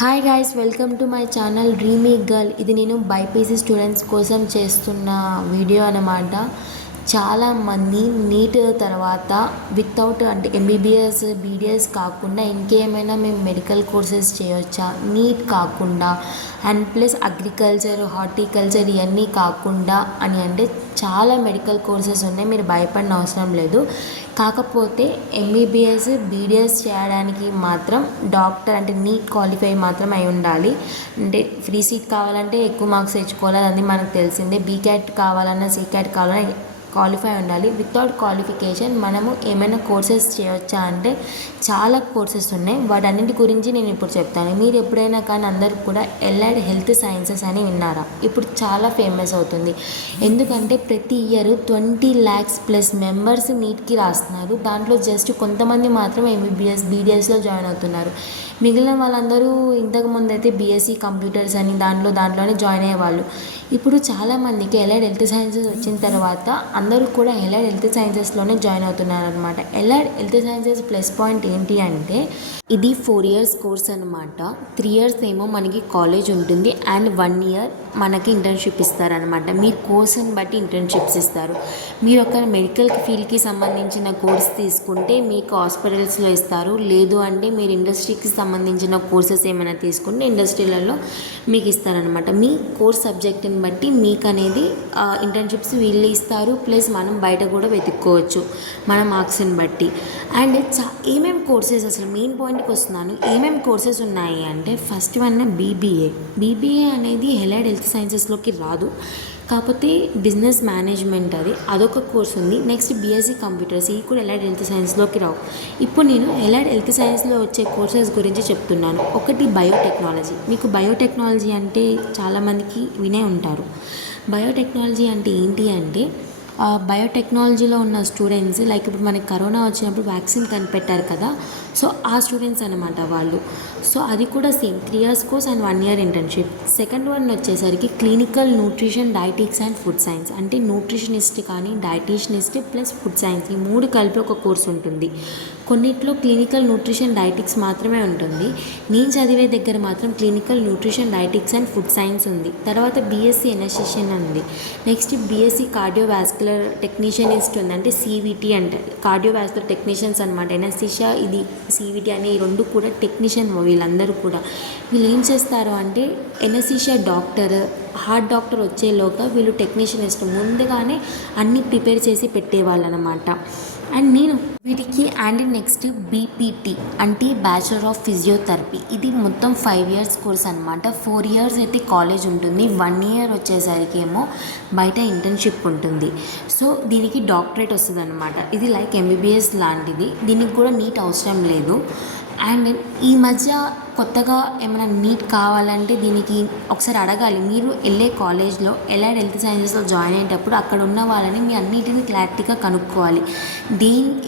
Hi guys, welcome to my channel dreamy girl. ఇది నేను BiPC students కోసం చేస్తున్న వీడియో అన్నమాట. చాలామంది నీట్ తర్వాత వితౌట్ అంటే ఎంబీబీఎస్ బీడీఎస్ కాకుండా ఇంకేమైనా మేము మెడికల్ కోర్సెస్ చేయొచ్చా, నీట్ కాకుండా అండ్ ప్లస్ అగ్రికల్చర్ హార్టికల్చర్ ఇవన్నీ కాకుండా అని అంటే చాలా మెడికల్ కోర్సెస్ ఉన్నాయి, మీరు భయపడిన అవసరం లేదు. కాకపోతే ఎంబీబీఎస్ బీడీఎస్ చేయడానికి మాత్రం డాక్టర్ అంటే నీట్ క్వాలిఫై మాత్రం అయి ఉండాలి. అంటే ఫ్రీ సీట్ కావాలంటే ఎక్కువ మార్క్స్ తెచ్చుకోవాలి, అది మనకు తెలిసిందే. బీక్యాట్ కావాలన్నా సీక్యాట్ కావాలన్నా క్వాలిఫై ఉండాలి. వితౌట్ క్వాలిఫికేషన్ మనము ఏమైనా కోర్సెస్ చేయవచ్చా అంటే చాలా కోర్సెస్ ఉన్నాయి. వాటన్నింటి గురించి నేను ఇప్పుడు చెప్తాను. మీరు ఎప్పుడైనా కానీ అందరూ కూడా ఎలైడ్ హెల్త్ సైన్సెస్ అని విన్నారా? ఇప్పుడు చాలా ఫేమస్ అవుతుంది. ఎందుకంటే ప్రతి ఇయర్ 20 lakhs ప్లస్ మెంబర్స్ నీట్కి రాస్తున్నారు. దాంట్లో జస్ట్ కొంతమంది మాత్రం ఎంబీబీఎస్ బీడీఎస్లో జాయిన్ అవుతున్నారు. మిగిలిన వాళ్ళందరూ ఇంతకుముందు అయితే బీఎస్సీ కంప్యూటర్స్ అని దాంట్లోనే జాయిన్ అయ్యేవాళ్ళు. ఇప్పుడు చాలామందికి ఎలైడ్ హెల్త్ సైన్సెస్ వచ్చిన తర్వాత అందరూ కూడా ఎలైడ్ హెల్త్ సైన్సెస్లోనే జాయిన్ అవుతున్నారు అనమాట. Allied health sciences plus point ఏంటి అంటే ఇది 4 years కోర్స్ అనమాట. 3 years ఏమో మనకి కాలేజ్ ఉంటుంది అండ్ 1 year మనకి ఇంటర్న్షిప్ ఇస్తారనమాట. మీరు కోర్స్ని బట్టి ఇంటర్న్షిప్స్ ఇస్తారు. మీరు ఒక మెడికల్ ఫీల్డ్కి సంబంధించిన కోర్స్ తీసుకుంటే మీకు హాస్పిటల్స్లో ఇస్తారు. లేదు అంటే మీరు ఇండస్ట్రీకి సంబంధించిన కోర్సెస్ ఏమైనా తీసుకుంటే ఇండస్ట్రీలలో మీకు ఇస్తారనమాట. మీ కోర్స్ సబ్జెక్ట్ని బట్టి మీకు అనేది ఇంటర్న్షిప్స్ వీళ్ళు ఇస్తారు. ప్లస్ మనం బయట కూడా వెతుక్కోవచ్చు మన మార్క్స్ని బట్టి. అండ్ ఏమేమి కోర్సెస్, అసలు మెయిన్ పాయింట్కి వస్తున్నాను, ఏమేమి కోర్సెస్ ఉన్నాయి అంటే ఫస్ట్ వన్ బీబీఏ అనేది ఎలైడ్ హెల్త్ సైన్సెస్లోకి రాదు, కాకపోతే బిజినెస్ మేనేజ్మెంట్ అదొక కోర్స్ ఉంది. నెక్స్ట్ బీఎస్సీ కంప్యూటర్స్, ఇవి కూడా ఎలైడ్ హెల్త్ సైన్స్లోకి రావు. ఇప్పుడు నేను ఎలైడ్ హెల్త్ సైన్స్లో వచ్చే కోర్సెస్ గురించి చెప్తున్నాను. ఒకటి బయోటెక్నాలజీ. మీకు బయోటెక్నాలజీ అంటే చాలామందికి వినే ఉంటారు. బయోటెక్నాలజీ అంటే ఏంటి అంటే బయోటెక్నాలజీలో ఉన్న స్టూడెంట్స్, లైక్ ఇప్పుడు మనకి కరోనా వచ్చినప్పుడు వ్యాక్సిన్ కనిపెట్టారు కదా, సో ఆ స్టూడెంట్స్ అనమాట వాళ్ళు. సో అది కూడా same 3 years course and 1 year internship. Second one వచ్చేసరికి clinical nutrition dietetics and food science. అంటే న్యూట్రిషనిస్ట్ కానీ డైటీషనిస్ట్ ప్లస్ ఫుడ్ సైన్స్, ఈ 3 కలిపి ఒక కోర్స్ ఉంటుంది. కొన్నిట్లో క్లినికల్ న్యూట్రిషన్ డైటిక్స్ మాత్రమే ఉంటుంది. నేను చదివే దగ్గర మాత్రం clinical nutrition dietetics and food science ఉంది. తర్వాత బీఎస్సీ ఎనస్థీషియన్ ఉంది. నెక్స్ట్ బీఎస్సీ కార్డియోవాస్కులర్ టెక్నీషియనిస్ట్ ఉంది, అంటే CVT అంటే కార్డియోవాస్కులర్ టెక్నీషియన్స్ అనమాట. ఎనస్థీషియా ఇది CVT అనే ఈ 2 కూడా టెక్నీషియన్. వీళ్ళందరూ కూడా వీళ్ళు ఏం చేస్తారు అంటే ఎనస్థీషియా డాక్టర్, హార్ట్ డాక్టర్ వచ్చేలోగా వీళ్ళు టెక్నీషియనిస్ట్ ముందుగానే అన్నీ ప్రిపేర్ చేసి పెట్టేవాళ్ళు అనమాట. అండ్ నేను వీటికి అండ్ నెక్స్ట్ BPT అంటే బ్యాచులర్ ఆఫ్ ఫిజియోథెరపీ. ఇది మొత్తం 5 years కోర్స్ అనమాట. 4 years అయితే కాలేజ్ ఉంటుంది, 1 year వచ్చేసరికి ఏమో బయట ఇంటర్న్షిప్ ఉంటుంది. సో దీనికి డాక్టరేట్ వస్తుంది అనమాట. ఇది లైక్ ఎంబీబీఎస్ లాంటిది. దీనికి కూడా నీట్ అవసరం లేదు. అండ్ ఈ మధ్య కొత్తగా ఏమైనా నీట్ కావాలంటే దీనికి ఒకసారి అడగాలి. మీరు వెళ్ళే కాలేజ్లో ఎలైడ్ హెల్త్ సైన్సెస్లో జాయిన్ అయ్యేటప్పుడు అక్కడ ఉన్న వాళ్ళని మీ అన్నిటిని క్లారిటీగా కనుక్కోవాలి.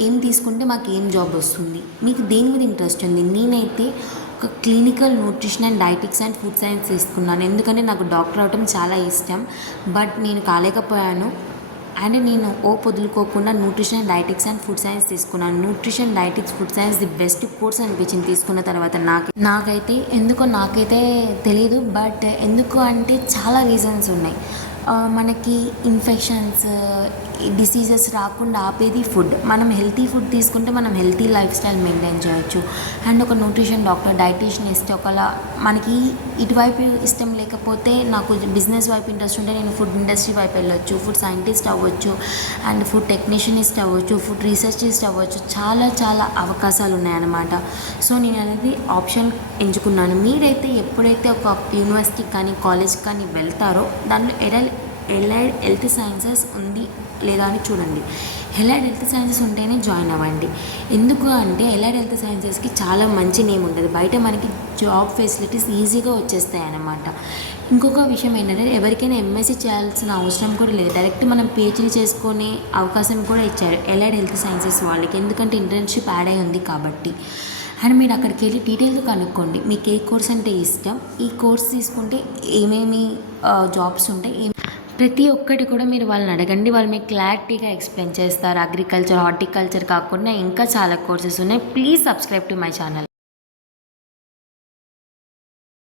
ఏం తీసుకుంటే మాకు ఏం జాబ్ వస్తుంది, మీకు దేని మీద ఇంట్రెస్ట్ ఉంది. నేనైతే ఒక clinical nutrition and dietetics and food science తీసుకున్నాను, ఎందుకంటే నాకు డాక్టర్ అవడం చాలా ఇష్టం. బట్ నేను కాలేకపోయాను. అండ్ నేను వదులుకోకుండా nutrition dietetics and food science తీసుకున్నాను. Nutrition dietetics food science the best course అనిపించింది తీసుకున్న తర్వాత. నాకైతే ఎందుకో తెలియదు, బట్ ఎందుకు అంటే చాలా రీజన్స్ ఉన్నాయి. మనకి ఇన్ఫెక్షన్స్ డిసీజెస్ రాకుండా ఆపేది ఫుడ్. మనం హెల్తీ ఫుడ్ తీసుకుంటే మనం హెల్తీ లైఫ్ స్టైల్ మెయింటైన్ చేయొచ్చు. అండ్ ఒక న్యూట్రిషన్ డాక్టర్ డైటీషియనిస్ట్ ఒకలా మనకి ఇటువైపు ఇష్టం లేకపోతే, నాకు బిజినెస్ వైపు ఇంట్రెస్ట్ ఉంటే నేను ఫుడ్ ఇండస్ట్రీ వైపు వెళ్ళొచ్చు, ఫుడ్ సైంటిస్ట్ అవ్వచ్చు, అండ్ ఫుడ్ టెక్నీషియనిస్ట్ అవ్వచ్చు, ఫుడ్ రీసెర్చిస్ట్ అవ్వచ్చు. చాలా అవకాశాలు ఉన్నాయన్నమాట. సో నేను అనేది ఆప్షన్ ఎంచుకున్నాను. మీరైతే ఎప్పుడైతే ఒక యూనివర్సిటీ కానీ కాలేజ్ కానీ వెళ్తారో దాంట్లో ఎలైడ్ హెల్త్ సైన్సెస్ ఉంది లేదా అని చూడండి. ఎలైడ్ హెల్త్ సైన్సెస్ ఉంటేనే జాయిన్ అవ్వండి. ఎందుకు అంటే ఎలైడ్ హెల్త్ సైన్సెస్కి చాలా మంచి నేమ్ ఉంటుంది. బయట మనకి జాబ్ ఫెసిలిటీస్ ఈజీగా వచ్చేస్తాయి అన్నమాట. ఇంకొక విషయం ఏంటంటే ఎవరికైనా MSc చేయాల్సిన అవసరం కూడా లేదు, డైరెక్ట్ మనం PhD చేసుకునే అవకాశం కూడా ఇచ్చారు ఎలైడ్ హెల్త్ సైన్సెస్ వాళ్ళకి, ఎందుకంటే ఇంటర్న్షిప్ యాడ్ అయి ఉంది కాబట్టి. అండ్ మీరు అక్కడికి వెళ్ళి డీటెయిల్గా కనుక్కోండి మీకు ఏ కోర్స్ అంటే ఇష్టం, ఈ కోర్స్ తీసుకుంటే ఏమేమి జాబ్స్ ఉంటాయి, ప్రతి ఒక్కటి కూడా మీరు వాళ్ళని అడగండి. వాళ్ళు మీకు క్లారిటీగా ఎక్స్ప్లెయిన్ చేస్తారు. అగ్రికల్చర్ హార్టికల్చర్ కాకుండా ఇంకా చాలా కోర్సెస్ ఉన్నాయి. Please subscribe to my channel.